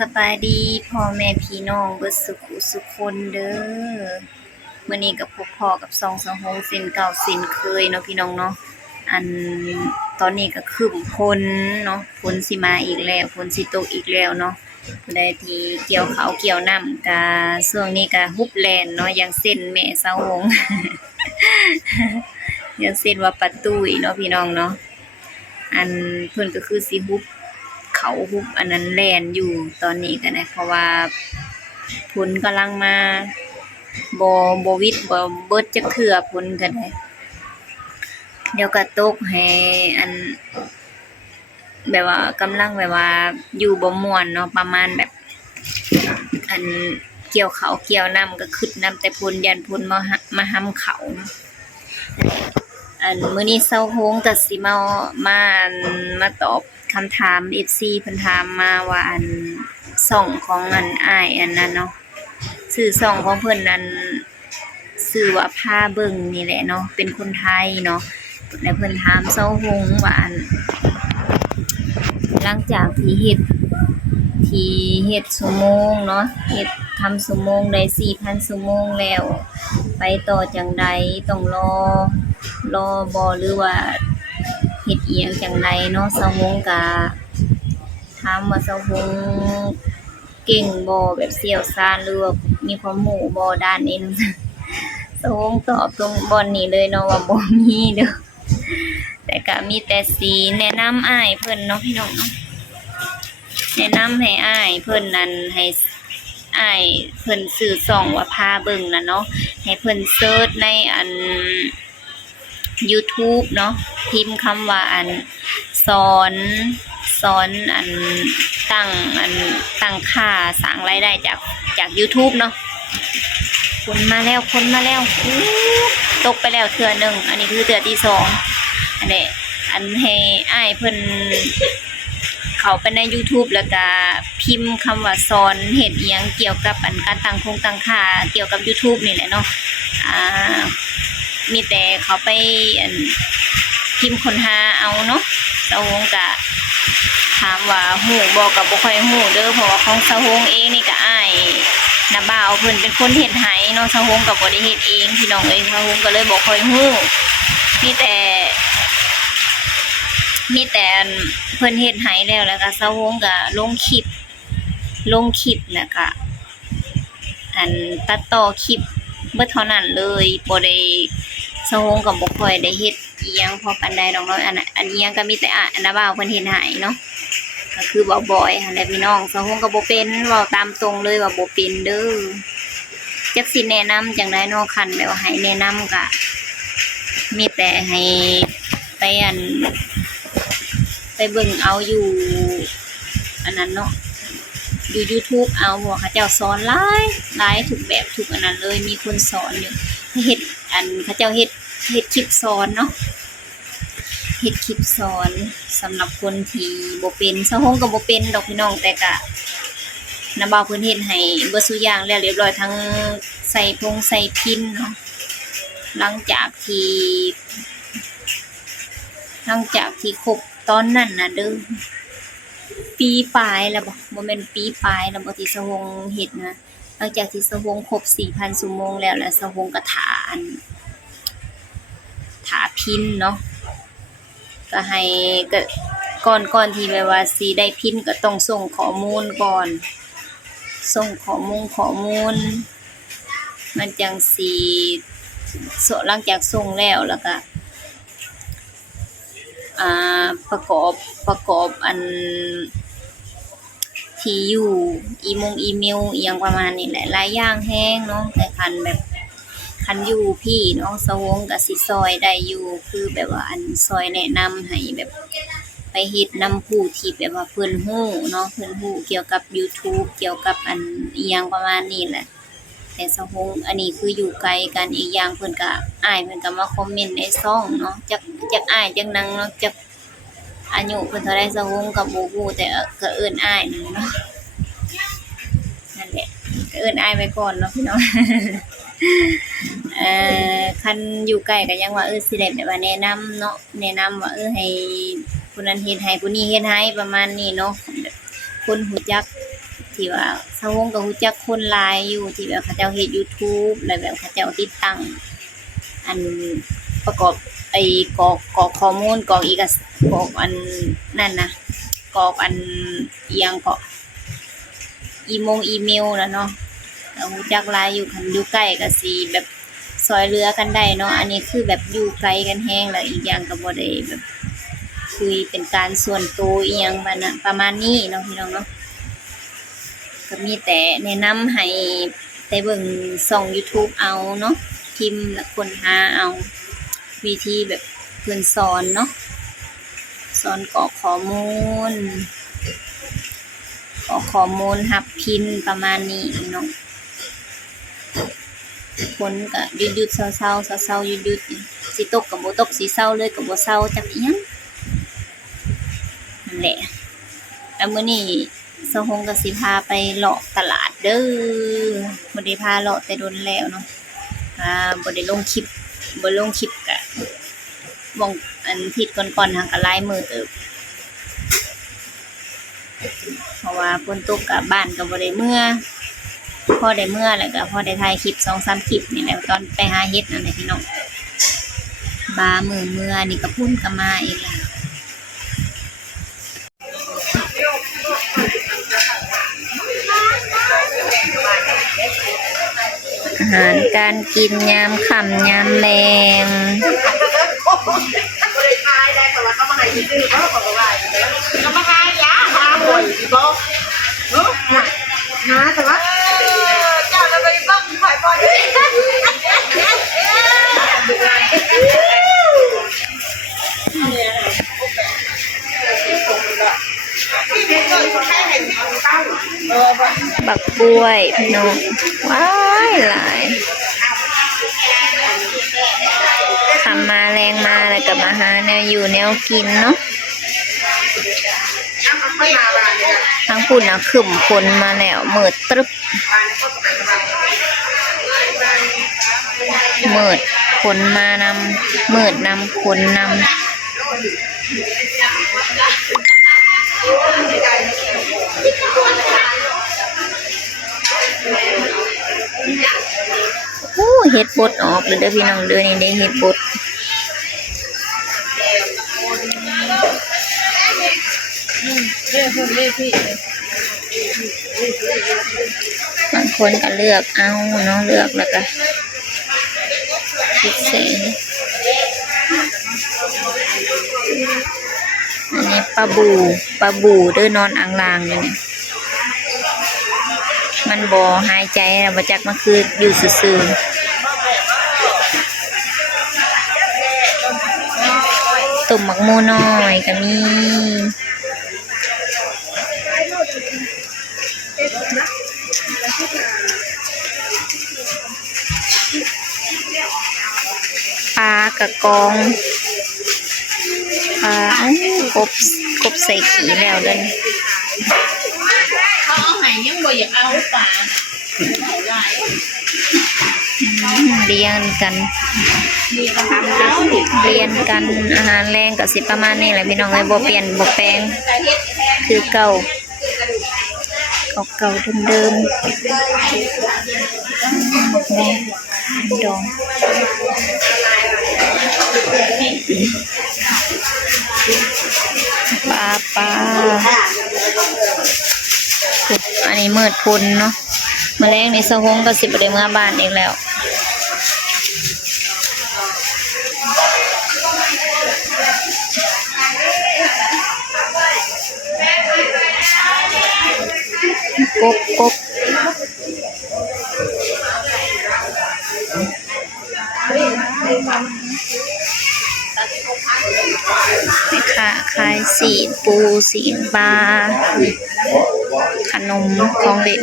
สบายดีพ่อแม่พี่น้องเบิดสุขุสุขคนเด้อมื้อนี้ก็พบพ่อกับ2สหงเส้นเก่าเส้นเคยเนาะพี่น้องเนาะอันตอนนี้ก็ครึ้มฝนเนาะฝนสิมาอีกแล้วฝนสิตกอีกแล้วเนาะผู้ใดที่เกี่ยวข้าวเกี่ยวน้ำก็ช่วงนี้ก็ฮุบแล่นเนาะอย่างเส้นแม่สหง อย่างเส้นว่าประตูอีเนาะพี่น้องเนาะอันเพิ่นก็คือสิฮุบเขาฮุบอันนั้นแล่นอยู่ตอนนี้ก็นะเพราะว่าฝนกำลังมาบ่วิดบ่เบิดจักเทื่อฝนก็ได้เดี๋ยวก็ตกให้อันแบบว่ากำลังแบบว่าอยู่บ่ม่วนเนาะประมาณแบบอันเกี่ยวข้าวเกี่ยวน้ำก็คิดนำแต่ฝนยันฝนมาห้ำเขาเนาะอันมื้อนี้เซาโฮงก็สิมาตอบคำถาม FC เพิ่นถามมาว่าอันช่องของอันอ้ายอันนั้นเนาะชื่อช่องของเพิ่นนั้นชื่อว่าพาเบิ่งนี่แหละเนาะเป็นคนไทยเนาะแล้วเพิ่นถามเซาโฮงว่าอันหลังจากที่เฮ็ดชั่วโมงเนาะเฮ็ดทำชั่วโมงได้ 4,000 ชั่วโมงแล้วไปต่อจังใดต้องรอบ่หรือว่าเฮ็ดอิหยังจังใดเนาะเซาโฮงก็ถามว่าเซาโฮงเก่งบ่แบบเชี่ยวชาญหรือว่ามีความรู้บ่ด้านนี้เนาะ เซาโฮงตอบตรงบ่อนนี้เลยเนาะว่าบ่มีเด้อแต่ก็มีแต่สิแนะนำอ้ายเพิ่นเนาะพี่น้องเนาะแนะนำให้อ้ายเพิ่นนั้นให้อ้ายเพิ่นชื่อช่องว่าพาเบิ่งน่ะเนาะให้เพิ่นเสิร์ชในอัน YouTube เนาะพิมพ์คำว่าอันสอนอันตั้งค่าสร้างรายได้จาก YouTube เนาะคนมาแล้วอู้ตกไปแล้วเทื่อหนึงอันนี้คือเทื่อที่2อันนี้อันให้อ้ายเพิ่นเข้าไปใน YouTube แล้วก็พิมพ์คำว่าสอนเฮ็ดอิหยังเกี่ยวกับอันการตั้งค่าเกี่ยวกับ YouTube นี่แหละเนาะมีแต่เขาไปอันพิมพ์ค้นหาเอาเนาะเซาโฮงก็ถามว่าฮู้บ่ก็บ่ค่อยฮู้เด้อเพราะว่าของเซาโฮงเองนี่ก็อ้ายน้าบ่าวเพิ่นเป็นคนเฮ็ดให้เนาะเซาโฮงก็บ่ได้เฮ็ดเองพี่น้องเอ้ยเซาโฮงก็เลยบ่ค่อยฮู้มีแต่อันเพิ่นเฮ็ดให้แล้วก็เซาโฮงก็ลงคลิปแล้วก็อันตัดต่อคลิปเบิดเท่านั้นเลยบ่ได้เซาโฮงก็บ่ค่อยได้เฮ็ดอีหยังพอปานใดดอกเนาะอันอีหยังก็มีแต่อันน้าบ่าวเพิ่นเฮ็ดให้เนาะก็คือบ่บ่อยหั่นแหละพี่น้องเซาโฮงก็บ่เป็นเว้าตามตรงเลยว่าบ่เป็นเด้อจักสิแนะนำจังได๋เนาะคันแบบว่าให้แนะนำก็มีแต่ให้ไปไปเบิ่งเอาอยู่อันนั้นเนาะอยู่ YouTube เอาเพราะว่าเขาเจ้าสอนหลายทุกแบบทุกอันนั้นเลยมีคนสอนอยู่เฮ็ดอันเขาเจ้าเฮ็ดคลิปสอนเนาะเฮ็ดคลิปสอนสำหรับคนที่บ่เป็นเซาโฮงก็บ่เป็นดอกพี่น้องแต่ก็น้าบ่าวเพิ่นเฮ็ดให้เบิดซุอย่างแล้วเรียบร้อยทั้งใส่พินเนาะหลังจากที่ครบตอนนั้นน่ะเด้อปีปลายแล้วบ่แม่นปีปลายแล้วบ่ที่เซาโฮงเฮ็ดนะหลังจากที่เซาโฮงครบ 4,000 ชั่วโมงแล้วเซาโฮงก็ท่าพินเนาะก็ให้ก็ก่อนที่แบบว่าสิได้พินก็ต้องส่งข้อมูลก่อนส่งข้อมูลมันจังสิหลังจากส่งแล้วก็ประกอบอันที่อยู่อีเมลอีหยังประมาณนี้แหละหลายอย่างแฮงเนาะแต่คันอยู่พี่เนาะเซาโฮงก็สิซอยได้อยู่คือแบบว่าอันซอยแนะนำให้แบบไปเฮ็ดนำผู้ที่แบบว่าเพิ่นฮู้เนาะเพิ่นฮู้เกี่ยวกับ YouTube เกี่ยวกับอันอีหยังประมาณนี้แหละแต่เซาโฮงอันนี้คืออยู่ไกลกันอีกอย่างเพิ่นก็อ้ายเพิ่นก็มาคอมเมนต์ในช่องเนาะจักอ้ายจักนางเนาะจักอายุเพิ่นเท่าใดเซาโฮงก็บ่ฮู้แต่ก็เอิ้นอ้ายนั่นเนาะนั่นแหละก็เอิ้นอ้ายไว้ก่อนเนาะพี่น้อง คันอยู่ใกล้ก็ยังว่าสิได้แบบว่าแนะนำเนาะแนะนำว่าให้ผู้นั้นเฮ็ดให้ผู้นี้เฮ็ดให้ประมาณนี้เนาะแบบคนรู้จัก ที่ว่าสาวงก็รู้จักคนหลายอยู่ที่แบบเขาเจ้าเฮ็ด YouTube แล้วแบบเขาเจ้าติดตั้งอันประกอบไอ้กรอกข้อมูลกรอกกรอกอันนั่นนะกรอกอันอิหยังก็อีเมลแล้วเนาะแล้วรู้จักหลายอยู่คันอยู่ใกล้ก็สิแบบซอยเหลือกันได้เนาะอันนี้คือแบบอยู่ไกลกันแฮงแล้วอีกอย่างก็บ่ได้แบบคุยเป็นการส่วนตัวอีหยังมันน่ะประมาณนี้เนาะพี่น้องเนาะก็มีแต่แนะนำให้ไปเบิ่งช่อง YouTube เอาเนาะพิมพ์แล้วค้นหาเอาวิธีแบบเพิ่นสอนเนาะสอนกรอกข้อมูลรับพินประมาณนี้เนาะผลก็หยุดๆเศร้าๆหยุดๆสิตกก็บ่ตกสิเศร้าเลยก็บ่เศร้าจักอีหยังนั่นแหละแล้วมื้อนี้สหงก็สิพาไปเลาะตลาดเด้อบ่ได้พาเลาะแต่โดนแล้วเนาะบ่ได้ลงคลิปก็บ่งอันทิศก่อนๆหั้นก็หลายมื้อเติบเพราะว่าฝนตกก็บ้านก็บ่ได้เมื่อพอได้เมื่อแล้วก็พอได้ถ่ายคลิป 2-3 คลิปนี่แหละตอนไปหาเฮ็ดนั่นแหละพี่น้องบามื้อเมื่อนี่ก็พุ่นก็มาอีกแล้วอาหารการกินยามค่ำยามแลงบักกล้วยพี่น้องว้ายหลายทำมาแรงมาแล้วก็มาหาแนวอยู่แนวกินเนาะทั้งคุณนะขึ้นฝนมาแล้วมืดตรึบมืดฝนมานำมืดนำฝนนำเฮ็ดบดออกเลยเด้อพี่น้องเด้อนี่ได้เฮ็ดบดบางคนก็เลือกเอาเนาะเลือกแล้วก็พิเศษอันนี้ปลาบูเด้อนอนอ่างลางอยู่เนี่ยมันบ่หายใจแล้วบ่จักมันคืออยู่ซื่อๆตุ่มหมักหมูน้อยก็มีปลากระกองปลากบใส่ขี้แล้วเด้อเขาเอาให้ยังบ่อยากเอาปลาเรียนกันอาหารแรงก็สิประมาณนี้แหละพี่น้องเลยบ่เปลี่ยนบ่แปลงคือเก่าเดิมดองปลาอันนี้มืดพ้นเนาะมื้อแรงนี่สะฮงก็สิบ่ได้เมื่อบ้านอีกแล้วกบขายสีปูสีปลาขนมของเด็ด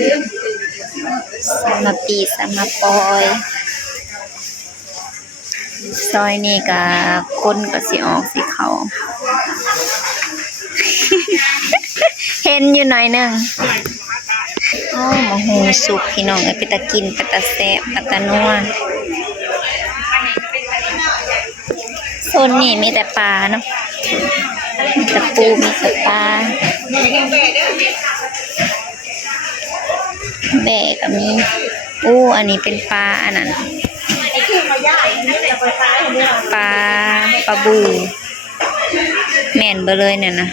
สำหรับปีสำหรับปอยซอยนี่ก็คนก็สิออกสิเขาเห็นอยู่หน่อยนึงโอ้มะฮูสุกพี่น้องเอ้ยไปตะกินไปตะแซ่บไปตะนัวโซนนี้มีแต่ปลาเนาะมีแต่ปูมีแต่ปลา แบะก็มีอู้อันนี้เป็นปลาอันนั้นปลาบูแม่นเบอเลยเนี่ยนะ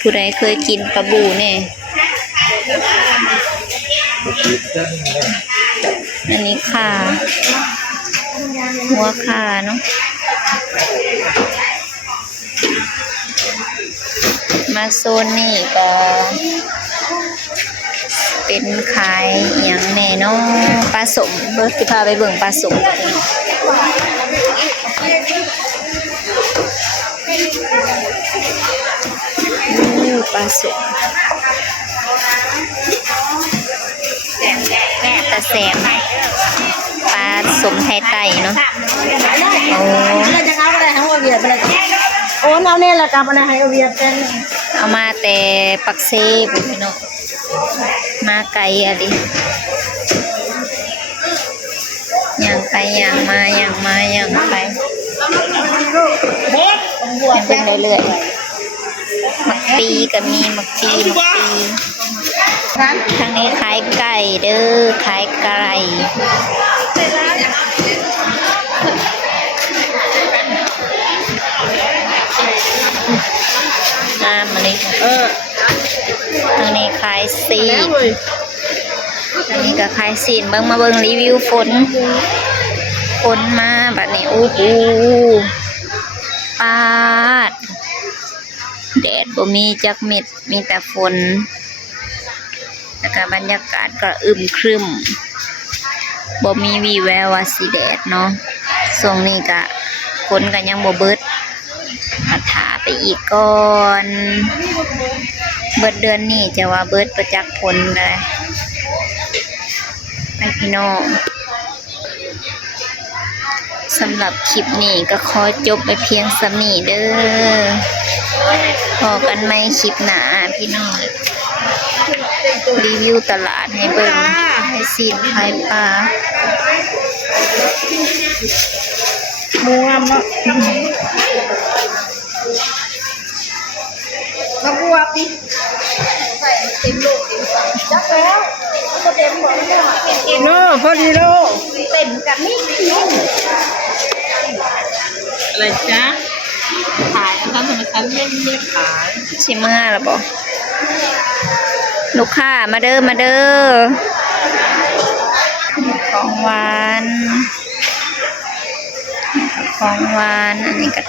ผู้ใดเคยกินปลาบูเนี่ยอันนี้ข่าหัวข่าเนาะมาโซนนี่ก็เป็นขายอย่างแน่เนาะปลาสมเบิร์ดที่พาไปเบิ่งปลาสมปลาสมตะแสมปลาสมไทยไต่เนาะโอ้โอ้เอาเนี่ยแหละกับอะไรให้เอาเวียดเป็นเอามาแต่ปักเซ่พี่น้องมาไกลอะดิย่างไปย่างมาย่างมาย่างไปยังเป็นเรื่อยๆมักปีก็มีมักปีทางนี้ขายไก่เด้อขายไก่มาเลยทางนี้ขายซีอันนี้ก็ขายซีนเบิ่งมาเบิ่งรีวิวฝนมาบัดนี้โอ้โหปาดแดดบ่มีจักเม็ดมีแต่ฝนแล้วก็บรรยากาศก็อึมครึมบ่มีวีแววว่าสิแดดเนาะช่วงนี้ก็ฝนก็ยังบ่เบิดถาไปอีกก่อนเบิดเดือนนี้จะว่าเบิดประจักษ์ผลเลยไปพี่น้องสำหรับคลิปนี้ก็ขอจบไปเพียงสำนี้เด้อพอกันไหมคลิปหน้าพี่น้องรีวิวตลาดให้เบิ่งให้ซีนขายปลามูงามเนาะมาบวบดิใส่เต็มโลกจักแล้วก็เต็มหมดแล้วเนาะพอดีโลเต็มกันนี่อะไรจ๊ะขายอันนั้นทำไมฉันไม่ขายชิมเมื่อหรอบอกลูกค้ามาเด้อของหวานอันนี้ก็